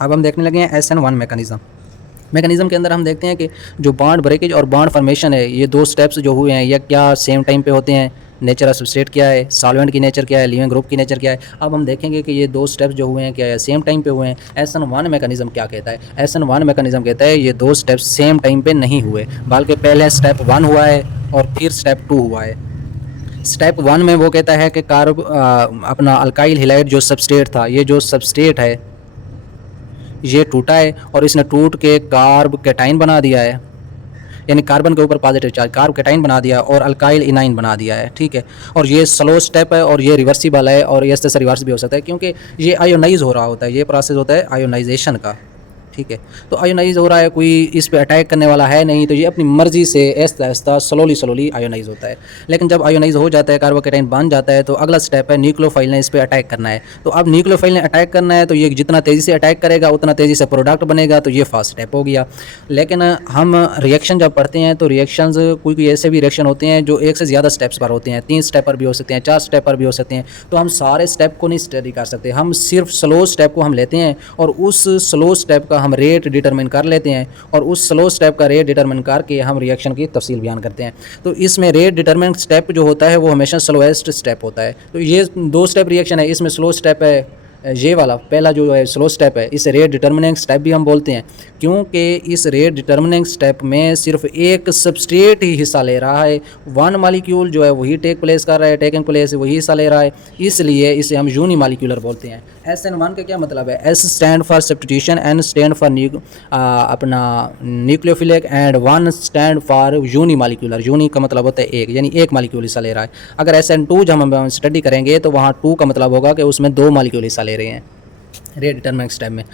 अब हम देखने लगे हैं SN1 मैकेनिज़्म के अंदर हम देखते हैं कि जो बॉन्ड ब्रेकेज और बॉन्ड फॉर्मेशन है, ये दो स्टेप्स जो हुए हैं, ये क्या सेम टाइम पे होते हैं, नेचर ऑफ सबस्ट्रेट क्या है, सॉल्वेंट की नेचर क्या है, लिविंग ग्रुप की नेचर क्या है। अब हम देखेंगे कि ये दो स्टेप्स जो हुए हैं क्या है, सेम टाइम पे हुए हैं। SN1 मैकेनिज़्म क्या कहता है? SN1 मैकेनिज़्म कहता है ये दो स्टेप्स सेम टाइम पे नहीं हुए, बल्कि पहले स्टेप 1 हुआ है और फिर स्टेप 2 हुआ है। स्टेप 1 में वो कहता है कि अपना अल्काइल हैलाइड जो सबस्ट्रेट था, ये जो सबस्ट्रेट है ये टूटा है और इसने टूट के कार्ब कैटाइन बना दिया है, यानी कार्बन के ऊपर पॉजिटिव चार्ज कार्ब कैटाइन बना दिया और अल्काइल इनाइन बना दिया है, ठीक है। और ये स्लो स्टेप है और ये रिवर्सिबल है, और ये से रिवर्स भी हो सकता है क्योंकि ये आयोनाइज हो रहा होता है, ये प्रोसेस होता है आयोनाइजेशन का, ठीक है। तो आयोनाइज हो रहा है, कोई इस पे अटैक करने वाला है नहीं, तो ये अपनी मर्जी से आहिस्ता आहिस्ता स्लोली आयोनाइज होता है। लेकिन जब आयोनाइज हो जाता है, कार्बोकैटाइन बन जाता है, तो अगला स्टेप है न्यूक्लियोफाइल ने इस पे अटैक करना है। तो अब न्यूक्लियोफाइल ने अटैक करना है, तो ये जितना तेज़ी से अटैक करेगा उतना तेज़ी से प्रोडक्ट बनेगा, तो ये फर्स्ट स्टेप हो गया। लेकिन हम रिएक्शन जब पढ़ते हैं तो रिएक्शंस कोई ऐसे भी रिएक्शन होते हैं जो एक से ज़्यादा स्टेप्स पर होते हैं, 3 स्टेप पर भी हो सकते हैं, 4 स्टेप पर भी हो सकते हैं। तो हम सारे स्टेप को नहीं स्टडी कर सकते, हम सिर्फ स्लो स्टेप को हम लेते हैं और उस स्लो स्टेप का हम रेट डिटरमिन कर लेते हैं, और उस स्लो स्टेप का रेट डिटरमिन करके हम रिएक्शन की तफसील बयान करते हैं। तो इसमें रेट डिटरमिन स्टेप जो होता है वो हमेशा स्लोएस्ट स्टेप होता है। तो ये 2 स्टेप रिएक्शन है, इसमें स्लो स्टेप है ये वाला पहला जो है स्लो स्टेप है, इसे रेट डिटरमिनिंग स्टेप भी हम बोलते हैं, क्योंकि इस रेट डिटरमिनिंग स्टेप में सिर्फ एक सबस्ट्रेट ही हिस्सा ले रहा है, 1 मॉलिक्यूल जो है वही टेक प्लेस कर रहा है, टेकिंग प्लेस वही हिस्सा ले रहा है, इसलिए इसे हम यूनिमॉलिक्यूलर बोलते हैं। SN1 का क्या मतलब है? S stand for substitution, N stand for अपना nucleophilic and 1 stand for unimolecular. Uni का मतलब होता है एक, यानी एक मॉलिक्यूल हिस्सा ले रहा है। अगर SN2 जब हम स्टडी करेंगे तो वहाँ 2 का मतलब होगा कि उसमें 2 मॉलिक्यूल हिस्सा ले रहे हैं रेट डिटरमिनिंग स्टेप में।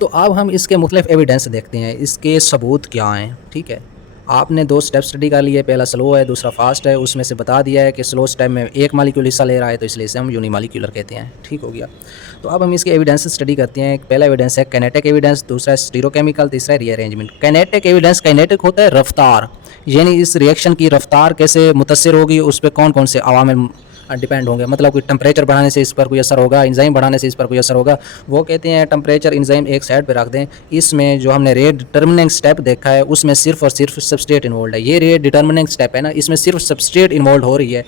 तो अब हम इसके मुख्तलिफ एविडेंस देखते हैं, इसके सबूत क्या हैं, ठीक है। आपने 2 स्टेप स्टडी कर लिए, पहला स्लो है दूसरा फास्ट है, उसमें से बता दिया है कि स्लो स्टेप में एक मॉलिक्यूल हिस्सा ले रहा है, तो इसलिए इसे हम यूनिमॉलिक्यूलर कहते हैं, ठीक हो गया। तो अब हम इसके एविडेंस स्टडी करते हैं। पहला एविडेंस है काइनेटिक एविडेंस, दूसरा है स्टीरोकेमिकल, तीसरा है रीअरेंजमेंट। काइनेटिक एविडेंस, काइनेटिक होता है रफ्तार, यानी इस रिएक्शन की रफ्तार कैसे मुतासिर होगी, उस पर कौन कौन से अवामिल डिपेंड होंगे। मतलब कोई टेम्परेचर बढ़ाने से इस पर कोई असर होगा, एंजाइम बढ़ाने से इस पर कोई असर होगा। वो कहते हैं टेम्परेचर एंजाइम एक साइड पे रख दें, इसमें जो हमने रेट डिटरमिनिंग स्टेप देखा है उसमें सिर्फ और सिर्फ सबस्ट्रेट इन्वॉल्व है। ये रेट डिटरमिनिंग स्टेप है ना, इसमें सिर्फ सबस्ट्रेट इन्वॉल्व हो रही है,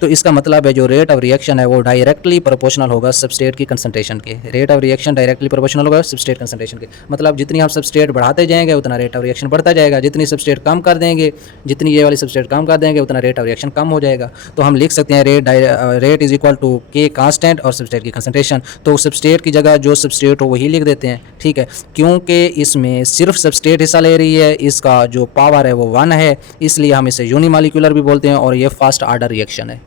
तो इसका मतलब है जो रेट ऑफ रिएक्शन है वो डायरेक्टली प्रोपोर्शनल होगा सबस्ट्रेट की कंसंट्रेशन के। Rate of reaction directly proportional होगा सबस्ट्रेट कंसंट्रेशन के, मतलब जितनी आप सबस्ट्रेट बढ़ाते जाएंगे उतना रेट ऑफ रिएक्शन बढ़ता जाएगा, जितनी सबस्ट्रेट कम कर देंगे, जितनी ये वाली सबस्ट्रेट कम कर देंगे उतना रेट ऑफ रिएक्शन कम हो जाएगा। तो हम लिख सकते हैं रेट इज इक्वल टू के कांस्टेंट और सबस्ट्रेट की कंसंट्रेशन। तो सबस्ट्रेट की जगह जो सबस्ट्रेट हो वही लिख देते हैं, ठीक है, क्योंकि इसमें सिर्फ सबस्ट्रेट हिस्सा ले रही है, इसका जो पावर है वो 1 है, इसलिए हम इसे यूनिमॉलिक्यूलर भी बोलते हैं, और ये फर्स्ट आर्डर रिएक्शन है।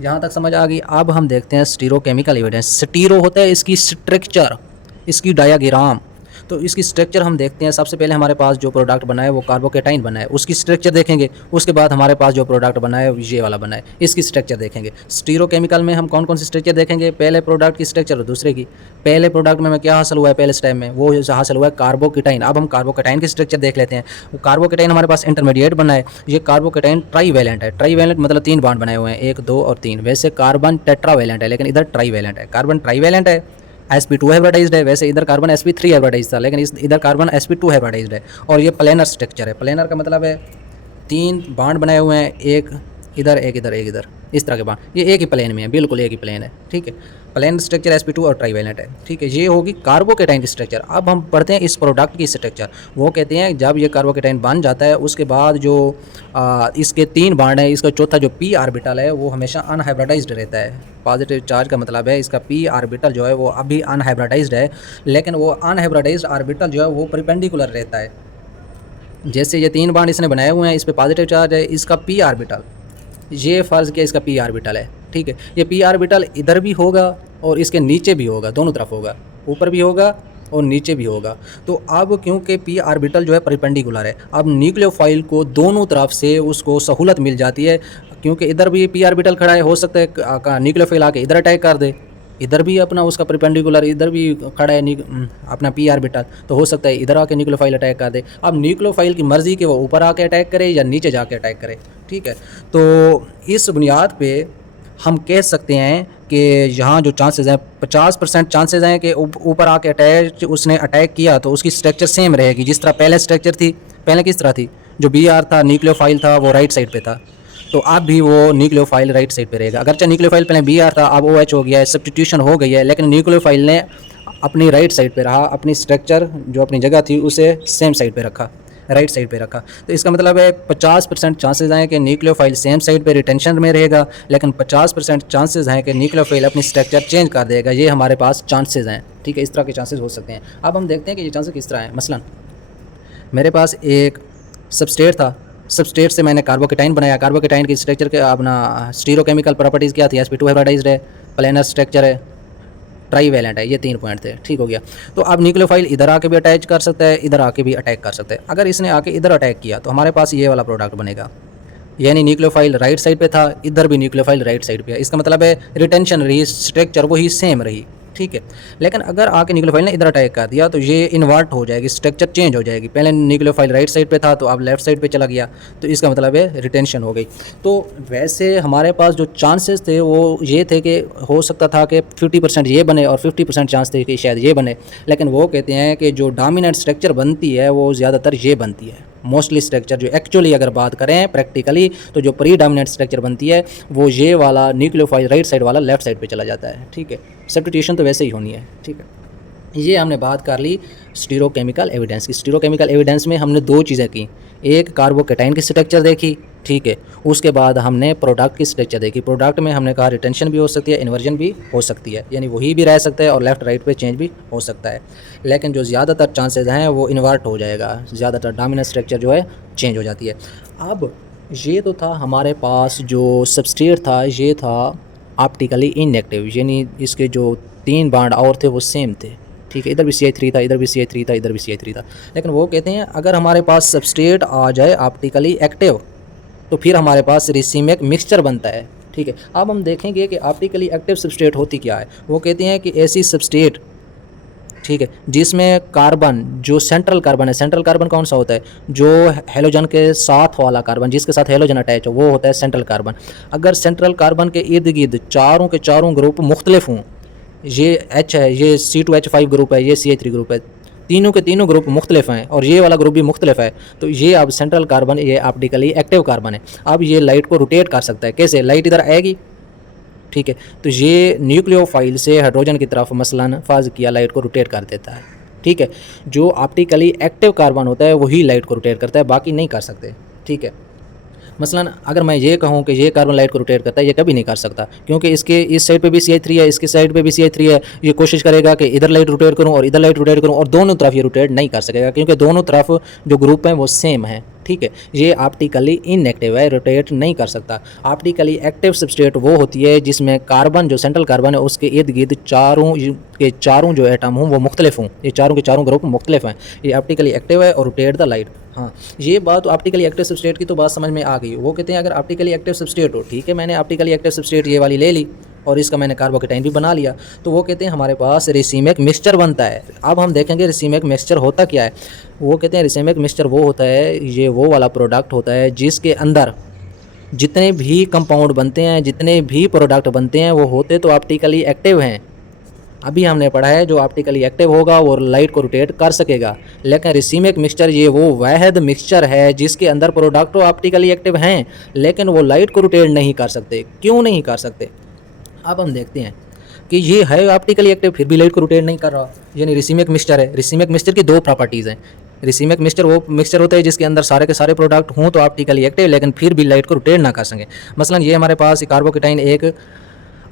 यहाँ तक समझ आ गई। अब हम देखते हैं स्टीरोकेमिकल एविडेंस। स्टीरो होता है इसकी स्ट्रक्चर, इसकी डायाग्राम। तो इसकी स्ट्रक्चर हम देखते हैं। सबसे पहले हमारे पास जो प्रोडक्ट बना है वो कार्बोकैटाइन बना है, उसकी स्ट्रक्चर देखेंगे। उसके बाद हमारे पास जो प्रोडक्ट बना है ये वाला बना है, इसकी स्ट्रक्चर देखेंगे। स्टीरोकेमिकल में हम कौन कौन सी स्ट्रक्चर देखेंगे? पहले प्रोडक्ट की स्ट्रक्चर और दूसरे की। पहले प्रोडक्ट में क्या हासिल हुआ है? पहले स्टेप में वो हासिल हुआ है कार्बोकैटाइन। अब हम कार्बोकैटाइन की स्ट्रक्चर देख लेते हैं। वो कार्बोकैटाइन हमारे पास इंटरमीडिएट बना है। ये कार्बोकैटाइन ट्राईवैलेंट है। ट्राईवैलेंट मतलब 3 बॉन्ड बनाए हुए हैं, 1 2 और 3। वैसे कार्बन टेट्रावैलेंट है, लेकिन इधर ट्राईवैलेंट है। कार्बन ट्राईवैलेंट है, sp2 हाइब्रिडाइज्ड है। वैसे इधर कार्बन sp3 हाइब्रिडाइज्ड था, लेकिन इधर कार्बन sp2 हाइब्रिडाइज्ड है। और ये प्लेनर स्ट्रक्चर है। प्लेनर का मतलब है 3 बॉन्ड बनाए हुए हैं, एक इधर एक इधर एक इधर, इस तरह के बॉन्ड। ये एक ही प्लेन में है, बिल्कुल एक ही प्लेन है, ठीक है। प्लेन स्ट्रक्चर sp2 और ट्राईवैलेंट है, ठीक है। ये होगी कार्बोकैटाइन की स्ट्रक्चर। अब हम पढ़ते हैं इस प्रोडक्ट की स्ट्रक्चर। वो कहते हैं जब ये कार्बोकैटाइन बन जाता है उसके बाद जो इसके 3 बॉन्ड है, इसका चौथा जो p ऑर्बिटल है वो हमेशा अनहाइब्रिडाइज्ड रहता है। पॉजिटिव चार्ज का मतलब है इसका p ऑर्बिटल जो है वो अभी अनहाइब्रिडाइज्ड है, लेकिन वो अनहाइब्रिडाइज्ड ऑर्बिटल जो है वो परपेंडिकुलर रहता है। जैसे ये 3 बॉन्ड इसने बनाए हुए हैं, इस पर पॉजिटिव चार्ज है, इसका p ऑर्बिटल, ये फ़र्ज़ किया इसका p ऑर्बिटल है, ठीक है। ये p ऑर्बिटल इधर भी होगा और इसके नीचे भी होगा, दोनों तरफ होगा, ऊपर भी होगा और नीचे भी होगा। तो अब क्योंकि p ऑर्बिटल जो है परपेंडिकुलर है, अब न्यूक्लियोफाइल को दोनों तरफ से उसको सहूलत मिल जाती है, क्योंकि इधर भी p ऑर्बिटल खड़ा है, हो सकता है न्यूक्लियोफाइल आके इधर अटैक कर दे, इधर भी अपना उसका परपेंडिकुलर इधर भी खड़ा है अपना p ऑर्बिटल, तो हो सकता है इधर आके न्यूक्लियोफाइल अटैक कर दे। अब न्यूक्लियोफाइल की मर्ज़ी कि वो ऊपर आके अटैक करे या नीचे जाके अटैक करे, ठीक है। तो इस बुनियाद पे हम कह सकते हैं कि यहाँ जो चांसेस हैं 50% चांसेस हैं कि ऊपर आके अटैच उसने अटैक किया तो उसकी स्ट्रक्चर सेम रहेगी जिस तरह पहले स्ट्रक्चर थी। पहले किस तरह थी, जो BR था न्यूक्लियोफाइल था वो राइट साइड पे था, तो अब भी वो न्यूक्लियोफाइल राइट साइड पे रहेगा। अगरचे न्यूक्लियोफाइल पहले BR था, अब OH हो गया है, सब्स्टिट्यूशन हो गई है, लेकिन न्यूक्लियोफाइल ने अपनी राइट साइड पे रहा, अपनी स्ट्रक्चर जो अपनी जगह थी उसे सेम साइड पे रखा, राइट साइड पे रखा। तो इसका मतलब है 50% चांसेस हैं कि न्यूक्लियोफाइल सेम साइड पे रिटेंशन में रहेगा, लेकिन 50% चांसेस हैं कि न्यूक्लियोफाइल अपनी स्ट्रक्चर चेंज कर देगा। ये हमारे पास चांसेस हैं, ठीक है, इस तरह के चांसेस हो सकते हैं। अब हम देखते हैं कि ये चांसेस किस तरह हैं। मसलन मेरे पास एक सबस्ट्रेट था, सबस्ट्रेट से मैंने कार्बोकेटाइन बनाया। कार्बोकेटाइन की स्ट्रक्चर के अपना स्टीरोकेमिकल प्रॉपर्टीज़ क्या थी, sp2 हाइब्रिडाइज्ड है, प्लेनर स्ट्रक्चर है, ट्राईवैलेंट है, ये 3 पॉइंट थे, ठीक हो गया। तो अब न्यूक्लियोफाइल इधर आके भी अटैच कर सकता है, इधर आके भी अटैक कर सकता है। अगर इसने आके इधर अटैक किया तो हमारे पास ये वाला प्रोडक्ट बनेगा, यानी न्यूक्लियोफाइल राइट साइड पे था, इधर भी न्यूक्लियोफाइल राइट साइड पे है। इसका मतलब है रिटेंशन रही, स्ट्रक्चर वही सेम रही, ठीक है। लेकिन अगर आके न्यूक्लियोफाइल ने इधर अटैक कर दिया तो ये इन्वर्ट हो जाएगी, स्ट्रक्चर चेंज हो जाएगी। पहले न्यूक्लियोफाइल राइट साइड पे था तो अब लेफ्ट साइड पे चला गया, तो इसका मतलब है रिटेंशन हो गई। तो वैसे हमारे पास जो चांसेस थे वो ये थे कि हो सकता था कि 50% ये बने और 50% चांस थे कि शायद ये बने, लेकिन वो कहते हैं कि जो डोमिनेंट स्ट्रक्चर बनती है वो ज़्यादातर ये बनती है। मोस्टली स्ट्रक्चर जो एक्चुअली अगर बात करें प्रैक्टिकली तो जो प्री डोमिनेंट स्ट्रक्चर बनती है वो ये वाला न्यूक्लियोफाइल राइट साइड वाला लेफ्ट साइड पे चला जाता है, ठीक है। सब्स्टिट्यूशन तो वैसे ही होनी है, ठीक है। ये हमने बात कर ली स्टीरोकेमिकल एविडेंस की। स्टीरोकेमिकल एविडेंस में हमने 2 चीज़ें की, एक कार्बोकेटाइन की स्ट्रक्चर देखी, ठीक है, उसके बाद हमने प्रोडक्ट की स्ट्रक्चर देखी। प्रोडक्ट में हमने कहा रिटेंशन भी हो सकती है, इन्वर्जन भी हो सकती है, यानी वही भी रह सकता है और लेफ्ट राइट पे चेंज भी हो सकता है, लेकिन जो ज़्यादातर चांसेस हैं वो इन्वर्ट हो जाएगा, ज़्यादातर डोमिनेंट स्ट्रक्चर जो है चेंज हो जाती है। अब ये तो था हमारे पास जो सबस्ट्रेट था, ये था ऑप्टिकली इनएक्टिव, यानी इसके जो 3 बॉन्ड और थे वो सेम थे, ठीक है। इधर भी CH3 था, इधर भी CH3 था, इधर भी CH3 था। लेकिन वो कहते हैं अगर हमारे पास सबस्ट्रेट आ जाए ऑप्टिकली एक्टिव तो फिर हमारे पास रिसीमेक मिक्सचर बनता है, ठीक है। अब हम देखेंगे कि ऑप्टिकली एक्टिव सबस्ट्रेट होती क्या है। वो कहते हैं कि ऐसी सबस्ट्रेट, ठीक है, जिसमें कार्बन जो सेंट्रल कार्बन है, सेंट्रल कार्बन कौन सा होता है, जो हेलोजन के साथ वाला कार्बन, जिसके साथ हेलोजन अटैच हो वो होता है सेंट्रल कार्बन। अगर सेंट्रल कार्बन के इर्द गिर्द चारों के चारों ग्रुप मुख्तलिफ हों, ये H है, ये C2H5 ग्रुप है, ये CH3 ग्रुप है, तीनों के तीनों ग्रुप मुख्तलिफ हैं और ये वाला ग्रुप भी मुख्तलिफ है, तो ये अब सेंट्रल कार्बन ये ऑप्टिकली एक्टिव कार्बन है। अब ये लाइट को रोटेट कर सकता है, कैसे, लाइट इधर आएगी, ठीक है, तो ये न्यूक्लियोफाइल से हाइड्रोजन की तरफ मसलन फ़र्ज़ किया लाइट को रोटेट कर देता है, ठीक है। जो ऑप्टिकली एक्टिव कार्बन होता है वही लाइट को रोटेट करता है, बाकी नहीं कर सकते, ठीक है। मसलन अगर मैं ये कहूँ कि ये कार्बन लाइट को रोटेट करता है, ये कभी नहीं कर सकता, क्योंकि इसके इस साइड पे भी CH3 है, इसके साइड पे भी CH3 है। ये कोशिश करेगा कि इधर लाइट रोटेट करूँ और इधर लाइट रोटेट करूँ, और दोनों तरफ ये रोटेट नहीं कर सकेगा, क्योंकि दोनों तरफ जो ग्रुप हैं वो सेम है, ठीक है। ये ऑप्टिकली इनएक्टिव है, रोटेट नहीं कर सकता। ऑप्टिकली एक्टिव सबस्ट्रेट वो होती है जिसमें कार्बन जो सेंट्रल कार्बन है उसके इर्द गिर्द चारों के चारों जो एटम हों वो मुख्तलिफ हों, ये चारों के चारों ग्रुप मुख्तलिफ हैं, ये ऑप्टिकली एक्टिव है और रोटेट द लाइट। हाँ, ये बात ऑप्टिकली एक्टिव सबस्ट्रेट की तो बात समझ में आ गई। वो कहते हैं अगर ऑप्टिकली एक्टिव सबस्ट्रेट हो, ठीक है, मैंने ऑप्टिकली एक्टिव सबस्ट्रेट ये वाली ले ली और इसका मैंने कार्बोकेटाइन भी बना लिया, तो वो कहते हैं हमारे पास रिसीमेक मिक्सचर बनता है। अब हम देखेंगे रिसीमेक मिक्सचर होता क्या है। वो कहते हैं रिसीमेक मिक्सचर वो होता है, ये वो वाला प्रोडक्ट होता है जिसके अंदर जितने भी कंपाउंड बनते हैं, जितने भी प्रोडक्ट बनते हैं वो होते तो ऑप्टिकली एक्टिव हैं। अभी हमने पढ़ा है जो ऑप्टिकली एक्टिव होगा वो लाइट को रोटेट कर सकेगा, लेकिन रिसीमेक मिक्सचर ये वो वाहिद मिक्सचर है जिसके अंदर प्रोडक्ट ऑप्टिकली एक्टिव हैं लेकिन वो लाइट को रोटेट नहीं कर सकते। क्यों नहीं कर सकते, अब हम देखते हैं कि ये है ऑप्टिकली एक्टिव फिर भी लाइट को रोटेट नहीं कर रहा, यानी रिसीमेक मिक्सचर है। रिसीमेक मिक्सचर की 2 प्रॉपर्टीज़ हैं। रिसीमेक मिक्सचर वो मिक्सचर होता है जिसके अंदर सारे के सारे प्रोडक्ट हों तो ऑप्टिकली एक्टिव लेकिन फिर भी लाइट को रोटेट ना कर सकें। मसलन ये हमारे पास कार्बोकेटाइन एक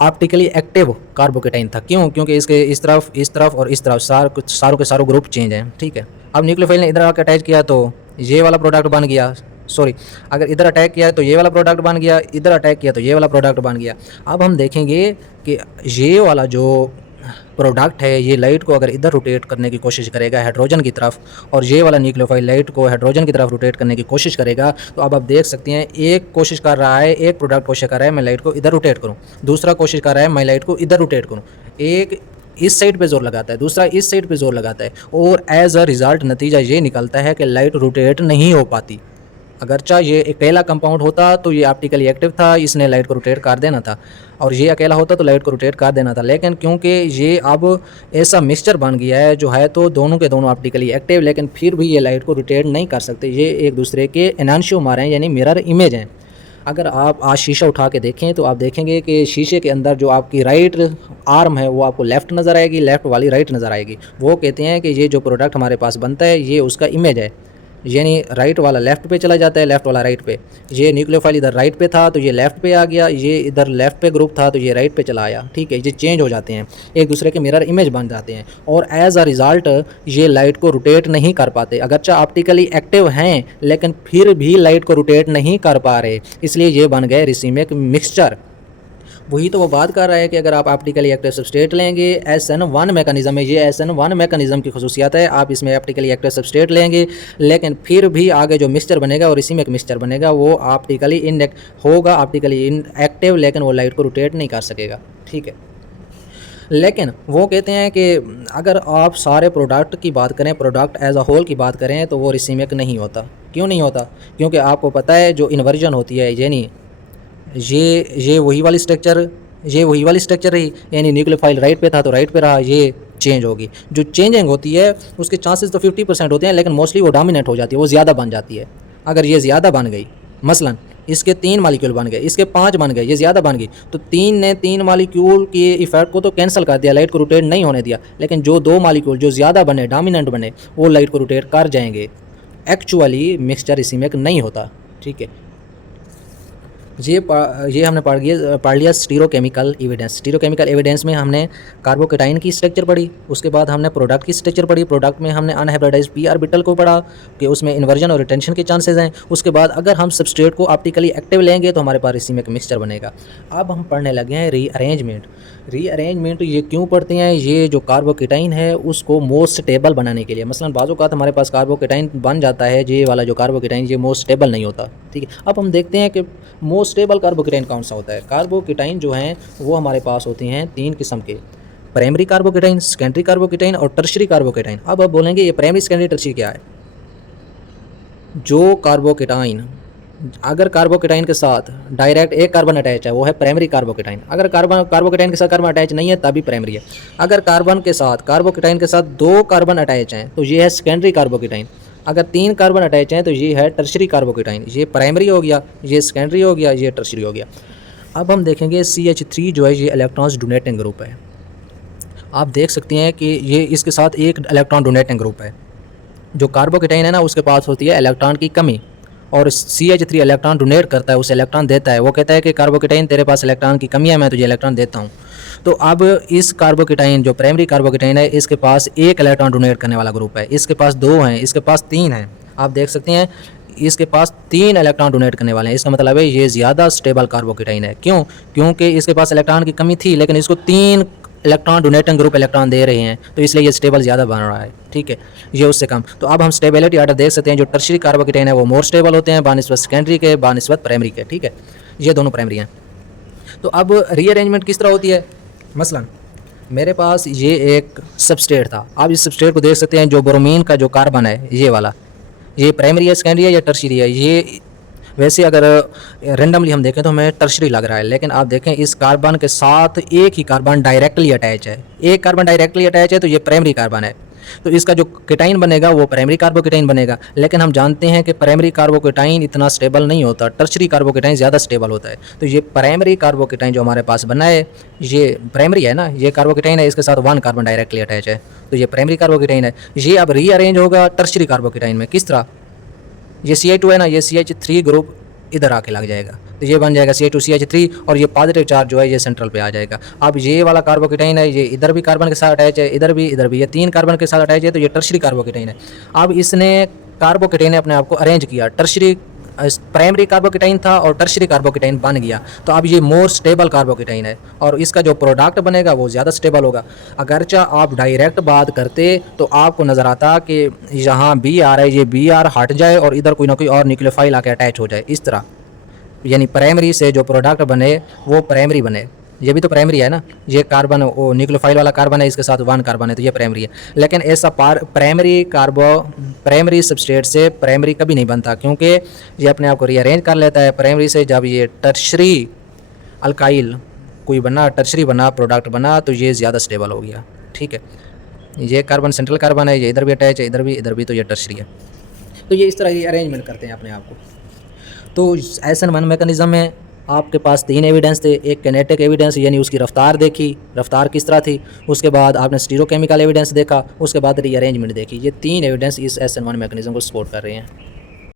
ऑप्टिकली एक्टिव कार्बोकेटाइन था। क्यों, क्योंकि इसके इस तरफ और इस तरफ सारों के सारों ग्रुप चेंज हैं, ठीक है। अब न्यूक्लियोफाइल ने इधर आकर अटैच किया तो ये वाला प्रोडक्ट बन गया, सॉरी, अगर इधर अटैक किया तो ये वाला प्रोडक्ट बन गया, इधर अटैक किया तो ये वाला प्रोडक्ट बन गया। अब हम देखेंगे कि ये वाला जो प्रोडक्ट है ये लाइट को अगर इधर रोटेट करने की कोशिश करेगा हाइड्रोजन की तरफ, और ये वाला न्यूक्लियोफाइल लाइट को हाइड्रोजन की तरफ रोटेट करने की कोशिश करेगा, तो अब आप देख सकते हैं एक कोशिश कर रहा है, एक प्रोडक्ट कोशिश कर रहा है मैं लाइट को इधर रोटेट करूँ, दूसरा कोशिश कर रहा है मैं लाइट को इधर रोटेट करूँ। एक इस साइड पे जोर लगाता है, दूसरा इस साइड पे जोर लगाता है, और एज अ रिज़ल्ट नतीजा ये निकलता है कि लाइट रोटेट नहीं हो पाती। अगरचा ये अकेला कंपाउंड होता तो ये ऑप्टिकली एक्टिव था, इसने लाइट को रोटेट कर देना था, और ये अकेला होता तो लाइट को रोटेट कर देना था। लेकिन क्योंकि ये अब ऐसा मिक्सचर बन गया है जो है तो दोनों के दोनों ऑप्टिकली एक्टिव, लेकिन फिर भी ये लाइट को रोटेट नहीं कर सकते। ये एक दूसरे के एनांशियोमर हैं, यानी मिरर इमेज हैं। अगर आप आज शीशा उठा के देखें तो आप देखेंगे कि शीशे के अंदर जो आपकी राइट आर्म है वो आपको लेफ़्ट नज़र आएगी, लेफ़्ट वाली राइट नज़र आएगी। वो कहते हैं कि ये जो प्रोडक्ट हमारे पास बनता है ये उसका इमेज है, यानी राइट वाला लेफ़्ट पे चला जाता है, लेफ़्ट वाला राइट पे। ये न्यूक्लियोफाइल इधर राइट पे था तो ये लेफ़्ट पे आ गया, ये इधर लेफ़्ट पे ग्रुप था तो ये राइट पे चला आया। ठीक है, ये चेंज हो जाते हैं, एक दूसरे के मिरर इमेज बन जाते हैं, और एज अ रिज़ल्ट ये लाइट को रोटेट नहीं कर पाते। अगरचा ऑप्टिकली एक्टिव हैं लेकिन फिर भी लाइट को रोटेट नहीं कर पा रहे, इसलिए ये बन गए रिसीमिक मिक्सचर। वही तो वो बात कर रहा है कि अगर आप ऑप्टिकली एक्टिव सबस्ट्रेट लेंगे, SN1 मैकेनिज़्म है, ये SN1 मैकेनिज़्म की खसूसियात है। आप इसमें ऑप्टिकली एक्टिव सबस्ट्रेट लेंगे लेकिन फिर भी आगे जो मिक्सचर बनेगा और इसी में एक मिक्सचर बनेगा वो ऑप्टिकली होगा, ऑप्टिकली इनएक्टिव, लेकिन वो लाइट को रोटेट नहीं कर सकेगा। ठीक है, लेकिन वो कहते हैं कि अगर आप सारे प्रोडक्ट की बात करें, प्रोडक्ट एज अ होल की बात करें तो वो रिसीमिक नहीं होता। क्यों नहीं होता? क्योंकि आपको पता है जो इन्वर्जन होती है, यानी ये वही वाली स्ट्रक्चर रही, यानी न्यूक्लियोफाइल राइट पे था तो राइट पे रहा, ये चेंज होगी। जो चेंजिंग होती है उसके चांसेस तो 50% होते हैं, लेकिन मोस्टली वो डोमिनेट हो जाती है, वो ज़्यादा बन जाती है। अगर ये ज़्यादा बन गई, मसलन इसके 3 मालिक्यूल बन गए, इसके 5 बन गए, ये ज़्यादा बन गई, तो 3 ने 3 मालिक्यूल के इफेक्ट को तो कैंसिल कर दिया, लाइट को रोटेट नहीं होने दिया। लेकिन जो 2 मालिक्यूल जो ज़्यादा बने, डोमिनेंट बने, वो लाइट को रोटेट कर जाएंगे। एक्चुअली मिक्सचर रिसीमिक नहीं होता। ठीक है, ये हमने पढ़ लिया स्टीरियोकेमिकल एविडेंस। स्टीरियोकेमिकल एविडेंस में हमने कार्बोकेटाइन की स्ट्रक्चर पढ़ी, उसके बाद हमने प्रोडक्ट की स्ट्रक्चर पढ़ी, प्रोडक्ट में हमने अनहाइब्रिडाइज्ड पी ऑर्बिटल को पढ़ा कि उसमें इन्वर्जन और रिटेंशन के चांसेस हैं। उसके बाद अगर हम सबस्ट्रेट को ऑप्टिकली एक्टिव लेंगे तो हमारे पास रिसीमिक मिक्सचर बनेगा। अब हम पढ़ने लगे हैं रीअरेंजमेंट ये क्यों पढ़ते हैं? ये जो कार्बोकेटाइन है उसको मोस्ट स्टेबल बनाने के लिए। मसलन बाज़ औक़ात हमारे पास कार्बोकेटाइन बन जाता है, ये वाला जो कार्बोकेटाइन ये मोस्ट स्टेबल नहीं होता। ठीक है, अब हम देखते हैं कि मोस्ट स्टेबल कार्बोकेटाइन कौन सा होता है। कार्बोकेटाइन जो हैं वो हमारे पास होते हैं 3 किस्म के, प्राइमरी कार्बोकेटाइन, सेकेंडरी कार्बोकेटाइन और टर्शियरी कार्बोकेटाइन। अब आप बोलेंगे ये प्राइमरी, सेकेंडरी, टर्शियरी क्या है? जो कार्बोकेटाइन, अगर कार्बोकेटाइन के साथ डायरेक्ट एक कार्बन अटैच है वो है प्राइमरी कार्बोकेटाइन। अगर कार्बोकेटाइन के साथ कार्बन अटैच नहीं है तभी प्राइमरी है। अगर कार्बोकेटाइन के साथ 2 कार्बन अटैच हैं तो ये है सेकेंडरी कार्बोकेटाइन। अगर 3 कार्बन अटैच हैं तो ये है टर्शियरी कार्बोकेटाइन। ये प्राइमरी हो गया, ये सेकेंडरी हो गया, ये टर्शियरी हो गया। अब हम देखेंगे CH3 जो है ये इलेक्ट्रॉन्स डोनेटिंग ग्रुप है। आप देख सकते हैं कि ये इसके साथ एक इलेक्ट्रॉन डोनेटिंग ग्रुप है। जो कार्बोकेटाइन है ना उसके पास होती है इलेक्ट्रॉन की कमी, और CH3 इलेक्ट्रॉन डोनेट करता है, उसे इलेक्ट्रॉन देता है। वो कहता है कि कार्बोकेटाइन तेरे पास इलेक्ट्रॉन की कमी है, मैं तुझे इलेक्ट्रॉन देता हूँ। तो अब इस कार्बोकेटाइन जो प्राइमरी कार्बोकेटाइन है इसके पास एक इलेक्ट्रॉन डोनेट करने वाला ग्रुप है, इसके पास 2 हैं, इसके पास 3 हैं। आप देख सकते हैं इसके पास 3 इलेक्ट्रॉन डोनेट करने वाले हैं। इसका मतलब है ये ज़्यादा स्टेबल कार्बोकेटाइन है। क्यों? क्योंकि इसके पास इलेक्ट्रॉन की कमी थी लेकिन इसको 3 इलेक्ट्रॉन डोनेटिंग ग्रुप इलेक्ट्रॉन दे रहे हैं, तो इसलिए ये स्टेबल ज़्यादा बन रहा है। ठीक है, ये उससे कम। तो अब हम स्टेबिलिटी आर्डर देख सकते हैं। जो टर्शियरी कार्बोकेटाइन है वो मोर स्टेबल होते हैं बानिस्बत सेकेंडरी के, बानिस्बत प्राइमरी के। ठीक है, ये दोनों प्राइमरी हैं। तो अब रीअरेंजमेंट किस तरह होती है? मसलन मेरे पास ये एक सबस्ट्रेट था। आप इस सबस्ट्रेट को देख सकते हैं, जो ब्रोमीन का जो कार्बन है ये वाला, ये प्राइमरी है, सेकेंडरी है या टर्शियरी है? ये वैसे अगर रेंडमली हम देखें तो हमें टर्शियरी लग रहा है, लेकिन आप देखें इस कार्बन के साथ एक ही कार्बन डायरेक्टली अटैच है। एक कार्बन डायरेक्टली अटैच है तो ये प्राइमरी कार्बन है, तो इसका जो केटाइन बनेगा वो प्राइमरी कार्बोकेटाइन बनेगा। लेकिन हम जानते हैं कि प्राइमरी कार्बोकेटाइन इतना स्टेबल नहीं होता, टर्शियरी कार्बोकेटाइन ज़्यादा स्टेबल होता है। तो ये प्राइमरी कार्बोकेटाइन जो हमारे पास बना है ये प्राइमरी है ना, ये कार्बोकेटाइन है, इसके साथ 1 कार्बन डायरेक्टली अटैच है, तो ये प्राइमरी कार्बोकेटाइन है। ये अब रीअरेंज होगा टर्शियरी कार्बोकेटाइन में। किस तरह? ये CH2 है ना, ये CH3 ग्रुप इधर आके लग जाएगा, तो ये बन जाएगा CH2 CH3, और ये पॉजिटिव चार्ज जो है ये सेंट्रल पे आ जाएगा। अब ये वाला कार्बोकेटाइन है, ये इधर भी कार्बन के साथ अटैच है, इधर भी, ये 3 कार्बन के साथ अटैच है, तो ये टर्शियरी कार्बोकेटाइन है। अब इसने कार्बोकेटाइन ने अपने आप को अरेंज किया, टर्शियरी प्राइमरी कार्बोकेटाइन था और टर्शियरी कार्बोकेटाइन बन गया, तो अब ये मोर स्टेबल कार्बोकेटाइन है और इसका जो प्रोडक्ट बनेगा वो ज़्यादा स्टेबल होगा। अगरचा आप डायरेक्ट बात करते तो आपको नज़र आता कि यहाँ Br है, ये Br हट जाए और इधर कोई ना कोई और न्यूक्लियोफाइल आके अटैच हो जाए, इस तरह, यानी प्राइमरी से जो प्रोडक्ट बने वो प्राइमरी बने। ये भी तो प्राइमरी है ना, ये कार्बन न्यूक्लियोफाइल वाला कार्बन है, इसके साथ 1 कार्बन है, तो ये प्राइमरी है। लेकिन ऐसा प्राइमरी प्राइमरी सबस्ट्रेट से प्राइमरी कभी नहीं बनता, क्योंकि ये अपने आप को रीअरेंज कर लेता है प्राइमरी से। जब ये टर्शरी अल्काइल कोई बना, टर्शरी बना, प्रोडक्ट बना, तो ये ज़्यादा स्टेबल हो गया। ठीक है, ये कार्बन सेंट्रल कार्बन है, ये इधर भी अटैच है, इधर भी, तो ये टर्शरी है। तो ये इस तरह की अरेंजमेंट करते हैं अपने आप को। तो SN1 मैकेनिज़्म में आपके पास 3 एविडेंस थे। एक किनेटिक एविडेंस, यानी उसकी रफ्तार देखी, रफ्तार किस तरह थी। उसके बाद आपने स्टीरोकेमिकल एविडेंस देखा, उसके बाद रीअरेंजमेंट देखी। ये 3 एविडेंस इस SN1 मैकेनिज़्म को सपोर्ट कर रहे हैं।